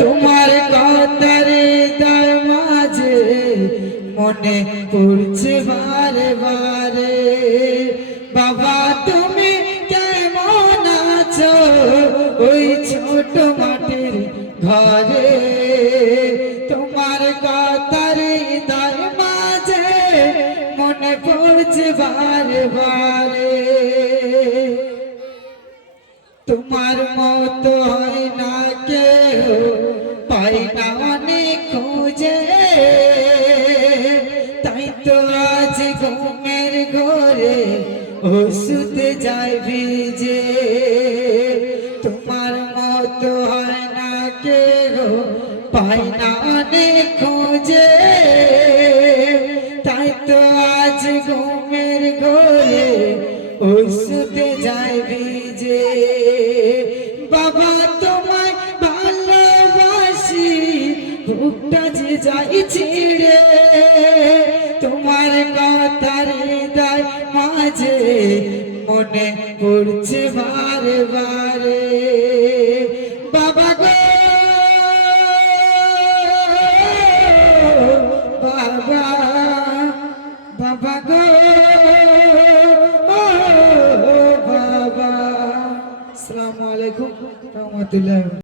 তোমার কথার হৃদয় মাঝে মনে পড়ছে বারে বারে। বাবা তুমি কেমন আছো ওই ছোট মাটির ঘরে? তোমার কথার হৃদয় মাঝে মনে পড়ছে বারে বারে। তোমার মতো হয় না কেউ, পাই না অনেক খুঁজে, তাই তো আজ ঘুমের ঘরে ওষুধ যায় ভিজে। তোমার মতো হয় না কেউ, পাই না অনেক খুঁজে, তাই তো আজ ঘুমের ঘরে ওষুধ যায় ভিজে। বাবা তোমায় ভালোবাসি, বুকটা যে যাই ছিড়ে, তোমার কথার হৃদয় মাঝে মনে পড়ছে বারে বারে। বাবা গো বাবা, বাবা গো বাবা। আসসালামু আলাইকুম ওয়া রাহমাতুল্লাহ।